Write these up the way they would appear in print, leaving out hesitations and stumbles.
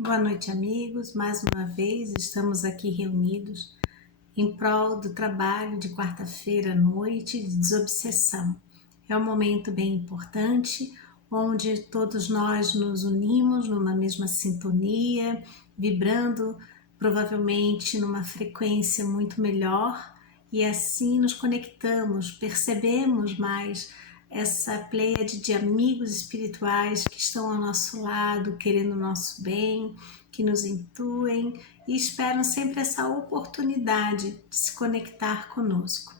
Boa noite, amigos. Mais uma vez estamos aqui reunidos em prol do trabalho de quarta-feira à noite de desobsessão. É um momento bem importante onde todos nós nos unimos numa mesma sintonia, vibrando provavelmente numa frequência muito melhor e assim nos conectamos, percebemos mais essa pleiade de amigos espirituais que estão ao nosso lado, querendo o nosso bem, que nos intuem e esperam sempre essa oportunidade de se conectar conosco.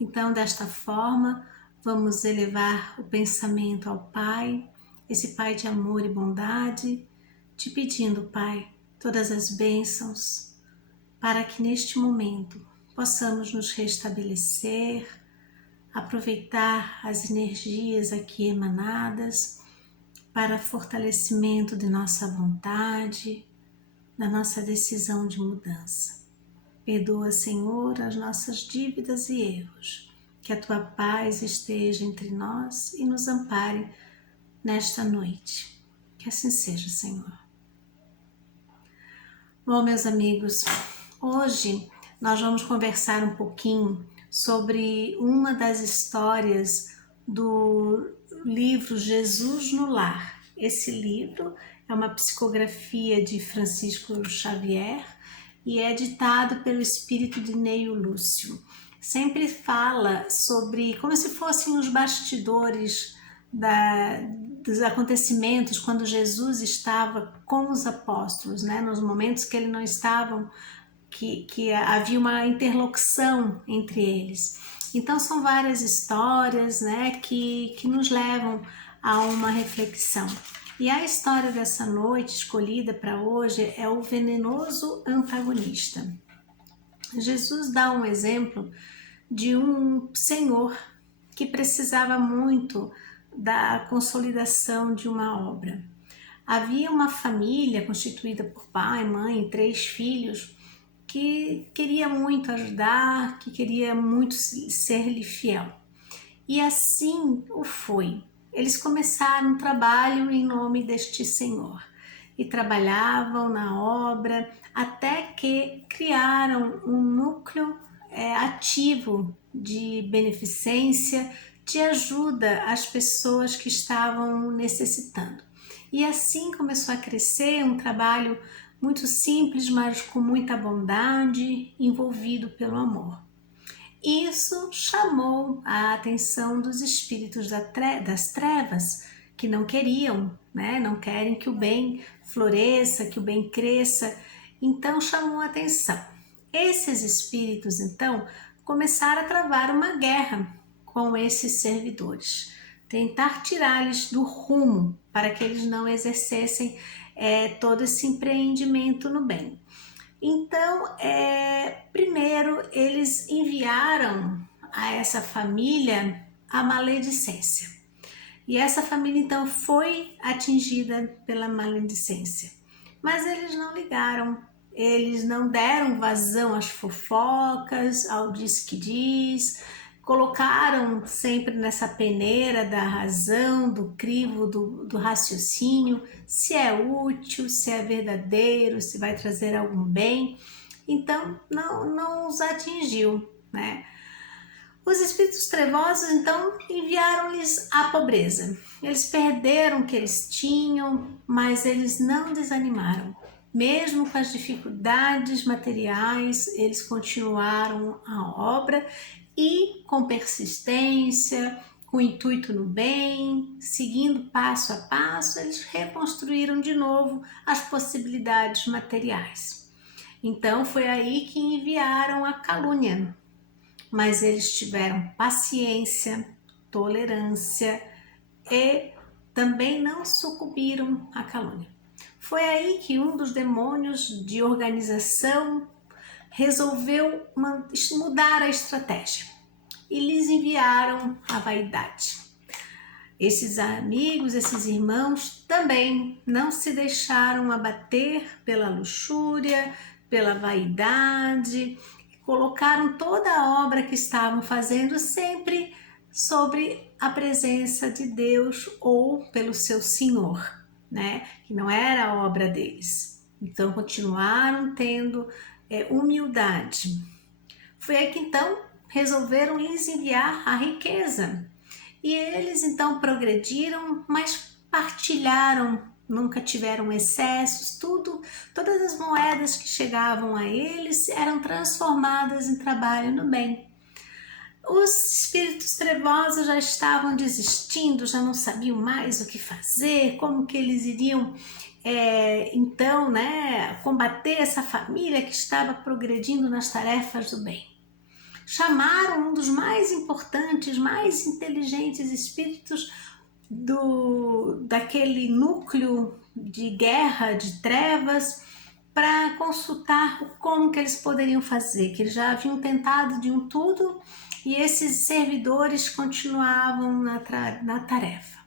Então, desta forma, vamos elevar o pensamento ao Pai, esse Pai de amor e bondade, te pedindo, Pai, todas as bênçãos, para que neste momento possamos nos restabelecer, aproveitar as energias aqui emanadas para fortalecimento de nossa vontade, da nossa decisão de mudança. Perdoa, Senhor, as nossas dívidas e erros, que a Tua paz esteja entre nós e nos ampare nesta noite. Que assim seja, Senhor. Bom, meus amigos, hoje nós vamos conversar um pouquinho sobre uma das histórias do livro Jesus no Lar. Esse livro é uma psicografia de Francisco Xavier e é ditado pelo espírito de Neio Lúcio. Sempre fala sobre, como se fossem os bastidores dos acontecimentos quando Jesus estava com os apóstolos, né? Nos momentos que ele não estavam, que havia uma interlocução entre eles. Então são várias histórias, né, que nos levam a uma reflexão. E a história dessa noite escolhida para hoje é o venenoso antagonista. Jesus dá um exemplo de um senhor que precisava muito da consolidação de uma obra. Havia uma família constituída por pai, mãe, 3 filhos, que queria muito ajudar, que queria muito ser-lhe fiel. E assim o foi. Eles começaram um trabalho em nome deste Senhor e trabalhavam na obra até que criaram um núcleo ativo de beneficência, de ajuda às pessoas que estavam necessitando. E assim começou a crescer um trabalho muito simples, mas com muita bondade, envolvido pelo amor. Isso chamou a atenção dos espíritos das trevas, que não queriam, né? Não querem que o bem floresça, que o bem cresça. Então chamou a atenção. Esses espíritos, então, começaram a travar uma guerra com esses servidores, tentar tirá-los do rumo para que eles não exercessem todo esse empreendimento no bem. Então, primeiro eles enviaram a essa família a maledicência. E essa família então foi atingida pela maledicência. Mas eles não ligaram, eles não deram vazão às fofocas, ao diz que diz, colocaram sempre nessa peneira da razão, do crivo, do raciocínio, se é útil, se é verdadeiro, se vai trazer algum bem. Então não os atingiu, né? Os espíritos trevosos então enviaram-lhes a pobreza. Eles perderam o que eles tinham, mas eles não desanimaram. Mesmo com as dificuldades materiais, eles continuaram a obra e com persistência, com intuito no bem, seguindo passo a passo, eles reconstruíram de novo as possibilidades materiais. Então foi aí que enviaram a calúnia, mas eles tiveram paciência, tolerância e também não sucumbiram à calúnia. Foi aí que um dos demônios de organização resolveu mudar a estratégia e lhes enviaram a vaidade. Esses amigos, esses irmãos também não se deixaram abater pela luxúria, pela vaidade, colocaram toda a obra que estavam fazendo sempre sobre a presença de Deus ou pelo seu Senhor, né? Que não era a obra deles. Então continuaram tendo humildade. Foi aí que então resolveram lhes enviar a riqueza. E eles então progrediram, mas partilharam, nunca tiveram excessos, todas as moedas que chegavam a eles eram transformadas em trabalho no bem. Os espíritos trevosos já estavam desistindo, já não sabiam mais o que fazer, como que eles iriam então, combater essa família que estava progredindo nas tarefas do bem. Chamaram um dos mais importantes, mais inteligentes espíritos daquele núcleo de guerra, de trevas, para consultar como que eles poderiam fazer, que eles já haviam tentado de um tudo e esses servidores continuavam na tarefa.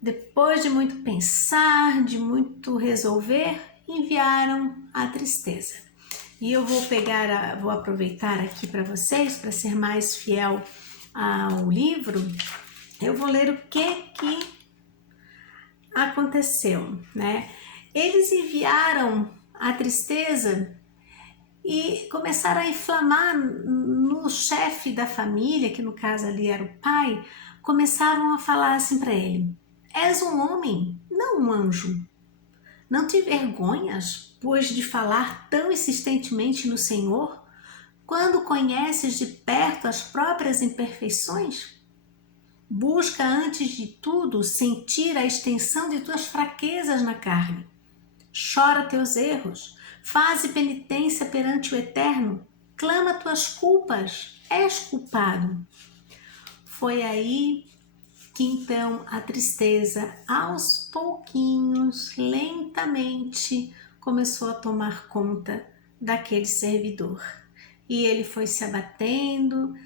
Depois de muito pensar, de muito resolver, enviaram a tristeza. E eu vou aproveitar aqui para vocês, para ser mais fiel ao livro, eu vou ler o que aconteceu, né? Eles enviaram a tristeza e começaram a inflamar no chefe da família, que no caso ali era o pai, começaram a falar assim para ele: és um homem, não um anjo. Não te envergonhas, pois, de falar tão insistentemente no Senhor, quando conheces de perto as próprias imperfeições? Busca, antes de tudo, sentir a extensão de tuas fraquezas na carne. Chora teus erros, faze penitência perante o Eterno, clama tuas culpas, és culpado. Foi aí que então a tristeza, aos pouquinhos, lentamente, começou a tomar conta daquele servidor. E ele foi se abatendo,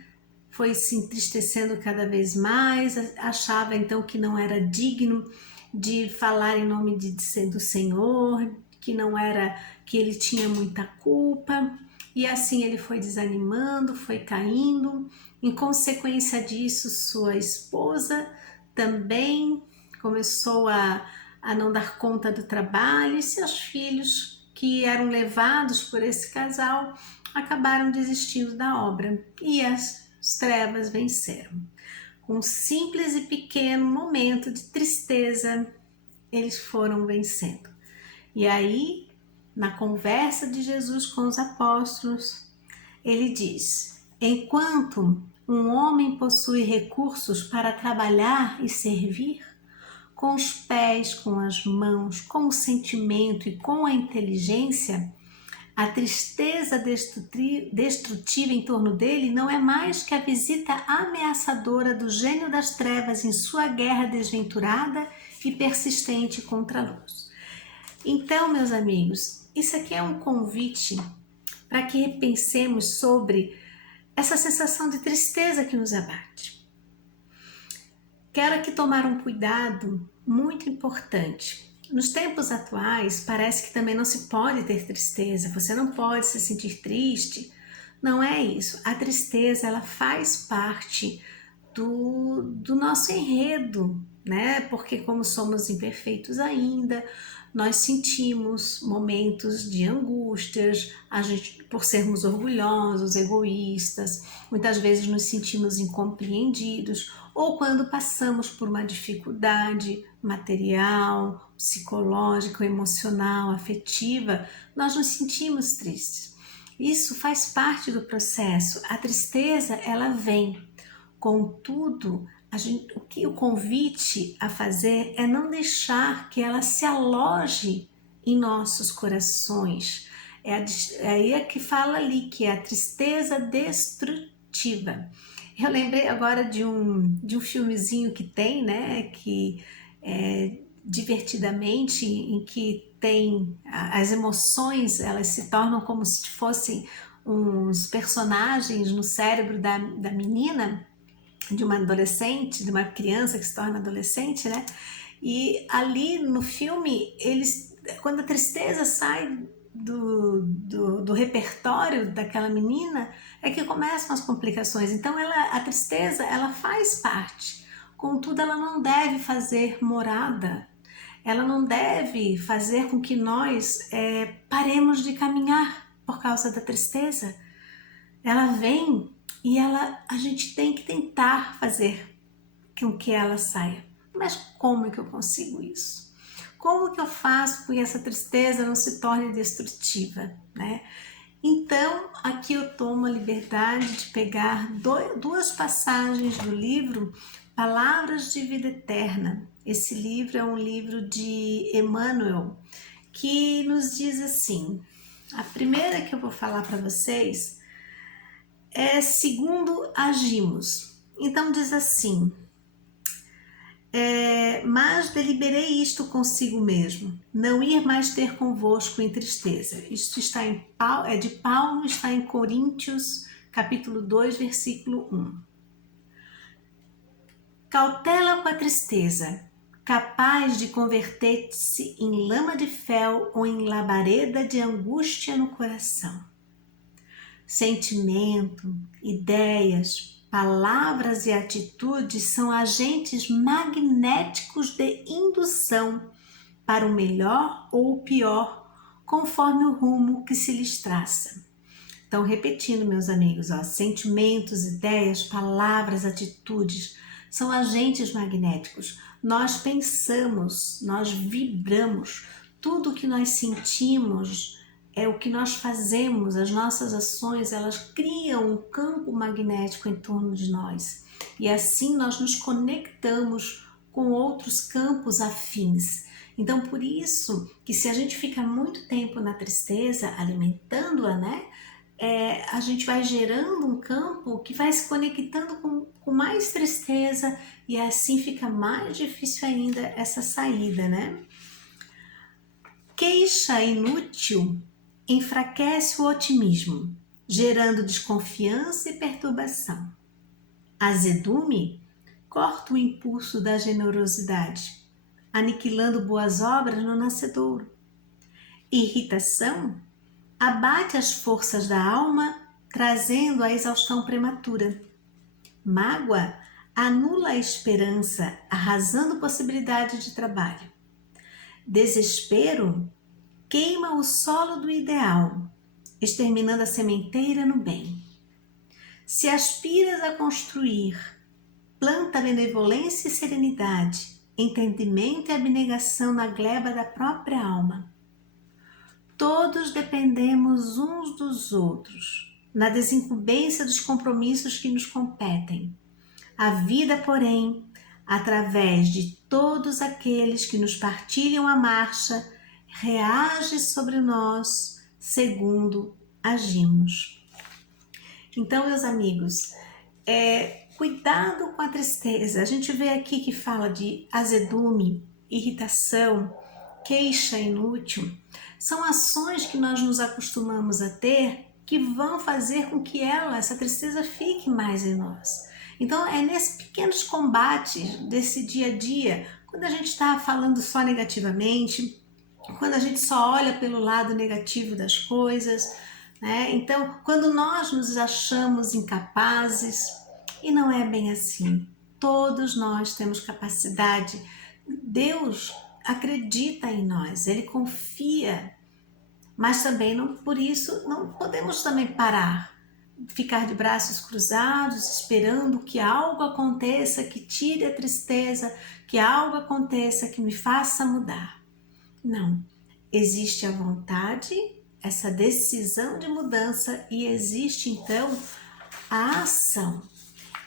foi se entristecendo cada vez mais, achava então que não era digno de falar em nome do Senhor, que não era, que ele tinha muita culpa, e assim ele foi desanimando, foi caindo. Em consequência disso, sua esposa também começou a não dar conta do trabalho, e seus filhos, que eram levados por esse casal, acabaram desistindo da obra, e as trevas venceram. Com um simples e pequeno momento de tristeza, eles foram vencendo. E aí, na conversa de Jesus com os apóstolos, ele diz: enquanto um homem possui recursos para trabalhar e servir, com os pés, com as mãos, com o sentimento e com a inteligência, a tristeza destrutiva em torno dele não é mais que a visita ameaçadora do gênio das trevas em sua guerra desventurada e persistente contra a luz. Então, meus amigos, isso aqui é um convite para que repensemos sobre essa sensação de tristeza que nos abate. Quero aqui tomar um cuidado muito importante. Nos tempos atuais, parece que também não se pode ter tristeza, você não pode se sentir triste. Não é isso. A tristeza, ela faz parte do nosso enredo, né? Porque como somos imperfeitos ainda, nós sentimos momentos de angústias, a gente, por sermos orgulhosos, egoístas, muitas vezes nos sentimos incompreendidos, ou quando passamos por uma dificuldade material, psicológica, emocional, afetiva, nós nos sentimos tristes. Isso faz parte do processo. A tristeza, ela vem. Contudo, o convite a fazer é não deixar que ela se aloje em nossos corações. Aí é que fala ali que é a tristeza destrutiva. Eu lembrei agora de um filmezinho que tem, né, que é divertidamente, em que tem as emoções, elas se tornam como se fossem uns personagens no cérebro da menina, de uma adolescente, de uma criança que se torna adolescente, né? E ali no filme, quando a tristeza sai do repertório daquela menina, é que começam as complicações. Então a tristeza, ela faz parte, contudo ela não deve fazer morada, ela não deve fazer com que nós paremos de caminhar por causa da tristeza. Ela vem e a gente tem que tentar fazer com que ela saia. Mas como é que eu consigo isso? Como que eu faço com que essa tristeza não se torne destrutiva, né? Então, aqui eu tomo a liberdade de pegar duas passagens do livro Palavras de Vida Eterna. Esse livro é um livro de Emmanuel, que nos diz assim, a primeira que eu vou falar para vocês é segundo agimos. Então diz assim, mas deliberei isto consigo mesmo, não ir mais ter convosco em tristeza. Isto está de Paulo, está em Coríntios, capítulo 2, versículo 1. Cautela com a tristeza, capaz de converter-se em lama de fel ou em labareda de angústia no coração. Sentimento, ideias, palavras e atitudes são agentes magnéticos de indução para o melhor ou o pior, conforme o rumo que se lhes traça. Então, repetindo, meus amigos, sentimentos, ideias, palavras, atitudes são agentes magnéticos. Nós pensamos, nós vibramos, tudo que nós sentimos é o que nós fazemos, as nossas ações, elas criam um campo magnético em torno de nós. E assim nós nos conectamos com outros campos afins. Então, por isso que se a gente fica muito tempo na tristeza, alimentando-a, né? A gente vai gerando um campo que vai se conectando com mais tristeza e assim fica mais difícil ainda essa saída, né? Queixa inútil enfraquece o otimismo, gerando desconfiança e perturbação. Azedume corta o impulso da generosidade, aniquilando boas obras no nascedouro. Irritação abate as forças da alma, trazendo a exaustão prematura. Mágoa anula a esperança, arrasando possibilidade de trabalho. Desespero queima o solo do ideal, exterminando a sementeira no bem. Se aspiras a construir, planta benevolência e serenidade, entendimento e abnegação na gleba da própria alma. Todos dependemos uns dos outros, na desincumbência dos compromissos que nos competem. A vida, porém, através de todos aqueles que nos partilham a marcha, reage sobre nós segundo agimos. Então, meus amigos, cuidado com a tristeza. A gente vê aqui que fala de azedume, irritação, queixa inútil. São ações que nós nos acostumamos a ter que vão fazer com que essa tristeza fique mais em nós. Então é nesses pequenos combates desse dia a dia, quando a gente está falando só negativamente, quando a gente só olha pelo lado negativo das coisas, né? Então quando nós nos achamos incapazes, e não é bem assim, todos nós temos capacidade, Deus acredita em nós, Ele confia, mas também não, por isso não podemos também parar, ficar de braços cruzados, esperando que algo aconteça, que tire a tristeza, que algo aconteça, que me faça mudar. Não, existe a vontade, essa decisão de mudança e existe então a ação.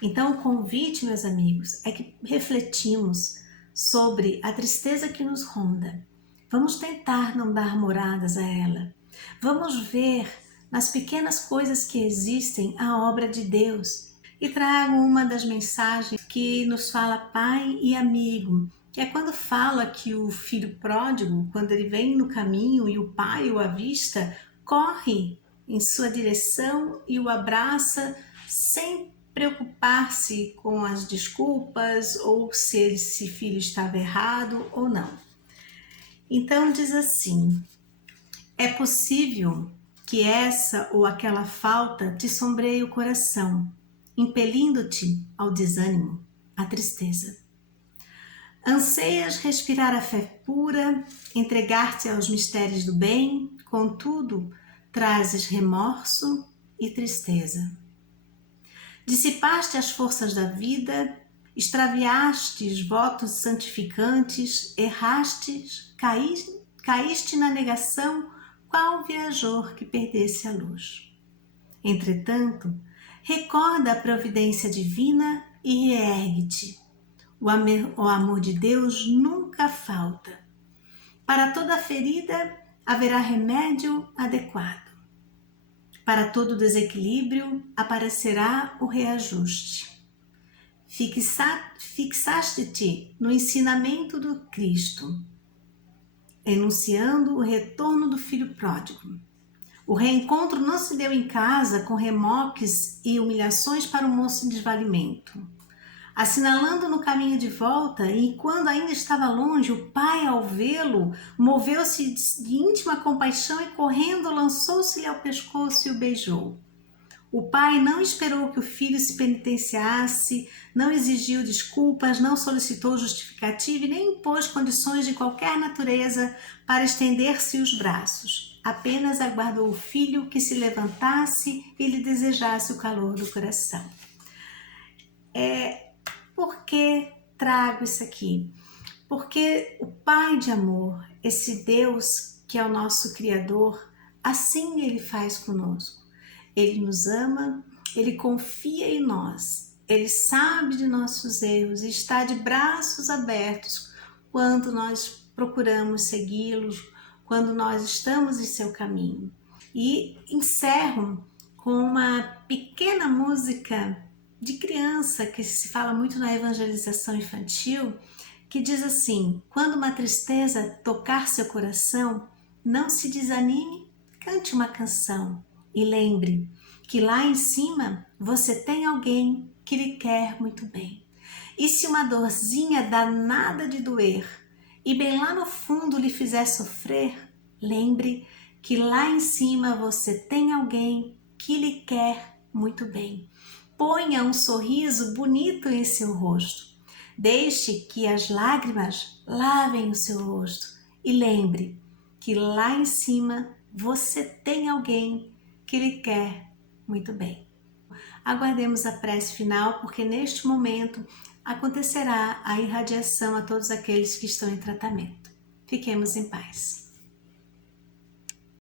Então o convite, meus amigos, é que refletimos sobre a tristeza que nos ronda. Vamos tentar não dar moradas a ela. Vamos ver nas pequenas coisas que existem a obra de Deus. E trago uma das mensagens que nos fala pai e amigo, que é quando fala que o filho pródigo, quando ele vem no caminho e o pai o avista, corre em sua direção e o abraça sem preocupar-se com as desculpas ou se esse filho estava errado ou não. Então diz assim, é possível que essa ou aquela falta te sombreie o coração, impelindo-te ao desânimo, à tristeza. Anseias respirar a fé pura, entregar-te aos mistérios do bem, contudo, trazes remorso e tristeza. Dissipaste as forças da vida, extraviastes votos santificantes, errastes, caíste na negação, qual viajor que perdesse a luz. Entretanto, recorda a providência divina e reergue-te. O amor de Deus nunca falta. Para toda ferida haverá remédio adequado. Para todo desequilíbrio aparecerá o reajuste. Fixaste-te no ensinamento do Cristo, enunciando o retorno do filho pródigo. O reencontro não se deu em casa com remoques e humilhações para o moço em desvalimento. Assinalando no caminho de volta, e quando ainda estava longe, o pai, ao vê-lo, moveu-se de íntima compaixão e, correndo, lançou-se-lhe ao pescoço e o beijou. O pai não esperou que o filho se penitenciasse, não exigiu desculpas, não solicitou justificativa e nem impôs condições de qualquer natureza para estender-se os braços. Apenas aguardou o filho que se levantasse e lhe desejasse o calor do coração. Por que trago isso aqui? Porque o Pai de amor, esse Deus que é o nosso Criador, assim Ele faz conosco. Ele nos ama, Ele confia em nós, Ele sabe de nossos erros e está de braços abertos quando nós procuramos segui-los, quando nós estamos em seu caminho. E encerro com uma pequena música de criança que se fala muito na evangelização infantil, que diz assim: quando uma tristeza tocar seu coração, não se desanime, cante uma canção e lembre que lá em cima você tem alguém que lhe quer muito bem. E se uma dorzinha danada de doer e bem lá no fundo lhe fizer sofrer, lembre que lá em cima você tem alguém que lhe quer muito bem. Ponha um sorriso bonito em seu rosto. Deixe que as lágrimas lavem o seu rosto. E lembre que lá em cima você tem alguém que lhe quer muito bem. Aguardemos a prece final, porque neste momento acontecerá a irradiação a todos aqueles que estão em tratamento. Fiquemos em paz.